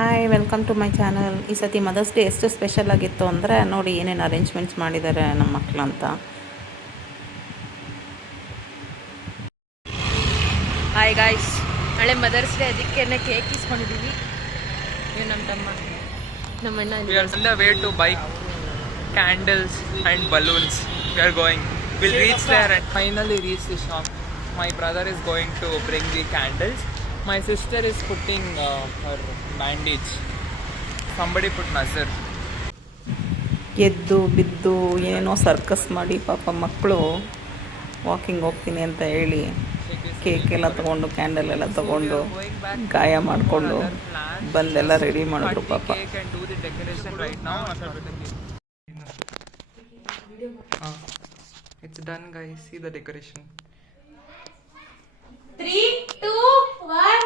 Hi welcome to my channel. ಈ ಸತಿ mother's day ಎಷ್ಟು ಸ್ಪೆಷಲ್ ಆಗಿತ್ತು ಅಂದರೆ ನೋಡಿ ಏನೇನು ಅರೇಂಜ್ಮೆಂಟ್ಸ್ ಮಾಡಿದ್ದಾರೆ ನಮ್ಮ ಮಕ್ಕಳು ಅಂತ. ಹಾಯ್ ಗಾಯ್ಸ್, ನಾಳೆ ಮದರ್ಸ್ ಡೇ, ಅದಕ್ಕೆ ಕೇಕ್ ಇಸ್ಕೊಂಡಿದ್ದೀವಿ. ನೀವು ನಮ್ಮ ತಮ್ಮ ನಮ್ಮ ಅಣ್ಣ. We are on the way to buy candles and balloons. We are going. We'll reach there and finally reach the shop. My brother is going to bring the candles. My sister is putting her bandage. Somebody put nazar. ಎದ್ದು ಬಿದ್ದು ಏನೋ circus ಮಾಡಿ ಪಾಪ ಮಕ್ಕಳು walking ಹೋಗ್ತೀನಿ ಅಂತ ಹೇಳಿ cake ಎಲ್ಲ ತೊಗೊಂಡು ಕ್ಯಾಂಡಲ್ ಎಲ್ಲ ತೊಗೊಂಡು ಗಾಯ ಮಾಡಿಕೊಂಡು ಬಂದೆಲ್ಲ ರೆಡಿ ಮಾಡಿದ್ರು ಪಾಪ. It's done, guys. See the decoration. 3, 2, 1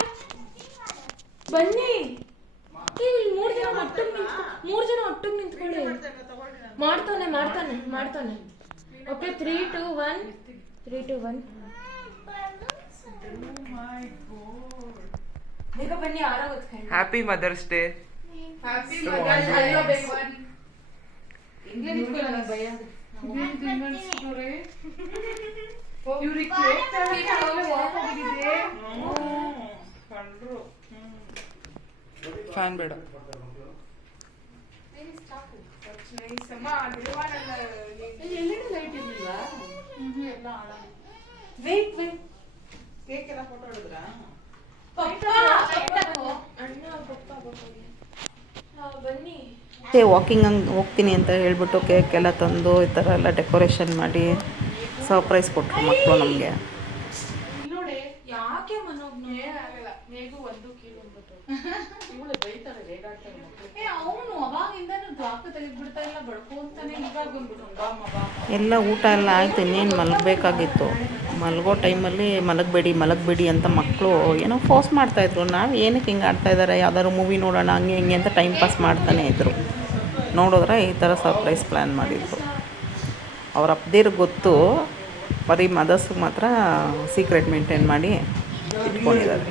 ಬನ್ನಿ. ಇಲ್ಲಿ ಮೂರು ಜನ ಒಟ್ಟಿಗೆ ನಿಂತ್ಕೊಳ್ಳಿ. ಮಾಡ್ತಾನೆ. ಓಕೆ, 3, 2, 1. 3, 2, 1. ಬೇಗ ಬನ್ನಿ, ಆರಾಗುತ್ತೆ. Happy Mother's Day. Happy Mother's Day. ಅಯ್ಯೋ ಬೇಗ ಬನ್ನಿ. ಇಂಗ್ಲೇ ನಿಂತ್ಕೊಳ್ಳಿ, ನನಗೆ ಭಯ. ಫ್ಯಾನ್ ಬೇಡ. ವಾಕಿಂಗ್ ಹಂಗೆ ಹೋಗ್ತೀನಿ ಅಂತ ಹೇಳ್ಬಿಟ್ಟು ಕೇಕ್ ಎಲ್ಲ ತಂದು ಈ ಥರ ಎಲ್ಲ ಡೆಕೋರೇಷನ್ ಮಾಡಿ ಸರ್ಪ್ರೈಸ್ ಕೊಟ್ಟರು ಮಕ್ಕಳು ನಮಗೆ. ಎಲ್ಲ ಊಟ ಎಲ್ಲ ಆಯಿತು, ಇನ್ನೇನು ಮಲಗಬೇಕಾಗಿತ್ತು. ಮಲಗೋ ಟೈಮಲ್ಲಿ ಮಲಗಬೇಡಿ ಅಂತ ಮಕ್ಕಳು ಏನೋ ಫೋರ್ಸ್ ಮಾಡ್ತಾಯಿದ್ರು. ನಾವು ಏನಕ್ಕೆ ಹಿಂಗೆ ಆಡ್ತಾಯಿದ್ದಾರೆ, ಯಾವ್ದಾದ್ರು ಮೂವಿ ನೋಡೋಣ ಹಂಗೆ ಹಿಂಗೆ ಅಂತ ಟೈಮ್ ಪಾಸ್ ಮಾಡ್ತಾನೆ ಇದ್ದರು. ನೋಡಿದ್ರೆ ಈ ಥರ ಸರ್ಪ್ರೈಸ್ ಪ್ಲ್ಯಾನ್ ಮಾಡಿದ್ರು. ಅವ್ರ ಅಪ್ಪದಿರಿಗೆ ಗೊತ್ತು, ಬರೀ ಮದರ್ಸ್ಗೆ ಮಾತ್ರ ಸೀಕ್ರೆಟ್ ಮೇಂಟೈನ್ ಮಾಡಿ ಇಟ್ಕೊಂಡಿದ್ದಾರೆ.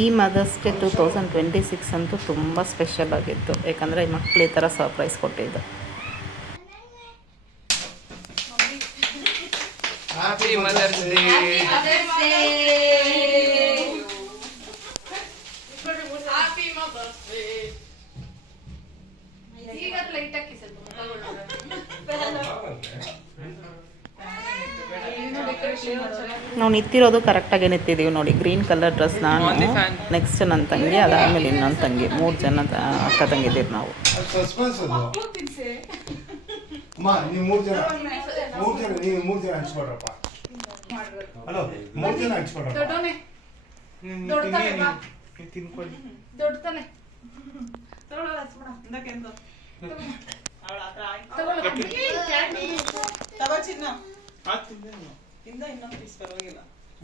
ಈ ಮದರ್ಸ್ ಡೇ 2026 ಅಂತೂ ತುಂಬ ಸ್ಪೆಷಲ್ ಆಗಿತ್ತು, ಯಾಕಂದರೆ ಮಕ್ಕಳು ಈ ಥರ ಸರ್ಪ್ರೈಸ್ ಕೊಟ್ಟಿದ್ದು. Happy Mother's Day. ನಾವು ನಿಂತಿರೋದು ಕರೆಕ್ಟಾಗಿ ನಿಂತಿದ್ದೀವಿ ನೋಡಿ. ಗ್ರೀನ್ ಕಲರ್ ಡ್ರೆಸ್ ನಾನು, ನೆಕ್ಸ್ಟ್ ನನ್ನ ತಂಗಿ, ಅದಾದಮೇಲೆ ಇನ್ನೊಂದು ತಂಗಿ, 3 ಜನ ಅಕ್ಕ ತಂಗಿದ್ದೀರಿ ನಾವು. ನೀವು 3 ಜನ ಹಂಚ್ಕೊಡ್ರಪ್ಪ. ಹಲೋ, 3 ಜನ ಹಂಚ್ಕೊಡ್ರಪ್ಪ.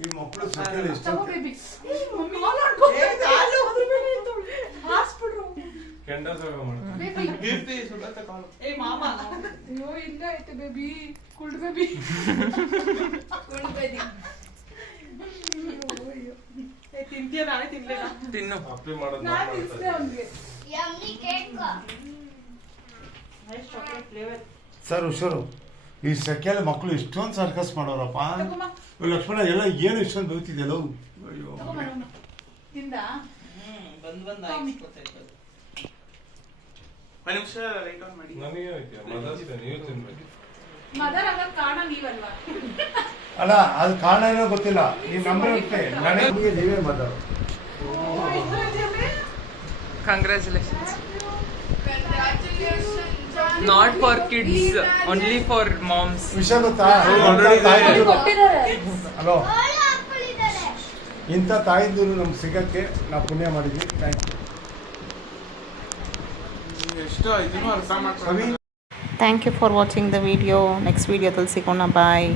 ಈ ಮಕ್ಕಳು ಸುತ್ತಲೂ ಇಷ್ಟ ಸರ್. ಹುಷಾರು, ಈ ಸೆಕೆಯಲ್ಲಿ ಮಕ್ಕಳು ಇಷ್ಟೊಂದು ಸರ್ಕಸ್ ಮಾಡೋರಪ್ಪ. ಲಕ್ಷ್ಮಣ ಎಲ್ಲ ಏನು ಇಷ್ಟೊಂದು ಬೀಳ್ತಿದೆಯಲ್ಲ. ಅಯ್ಯೋ, ಅಲ್ಲ ಅದು ಕಾರಣ ಏನೋ ಗೊತ್ತಿಲ್ಲ. ನೀವು ನಂಬರ್ ಇರುತ್ತೆ, ನನಗೆ ನೀವೇ mother. Congratulations. Not for kids, only for moms. ವಿಷಯ ಗೊತ್ತಾ? ಹಲೋ, ಇಂಥ ತಾಯಿದ್ದೂರು ನಮ್ಗೆ ಸಿಗಕ್ಕೆ ನಾವು ಪುಣ್ಯ ಮಾಡಿದ್ವಿ. Thank you. Thank you for watching the video. Next ವಿಡಿಯೋದಲ್ಲಿ ಸಿಗೋಣ. ಬಾಯ್.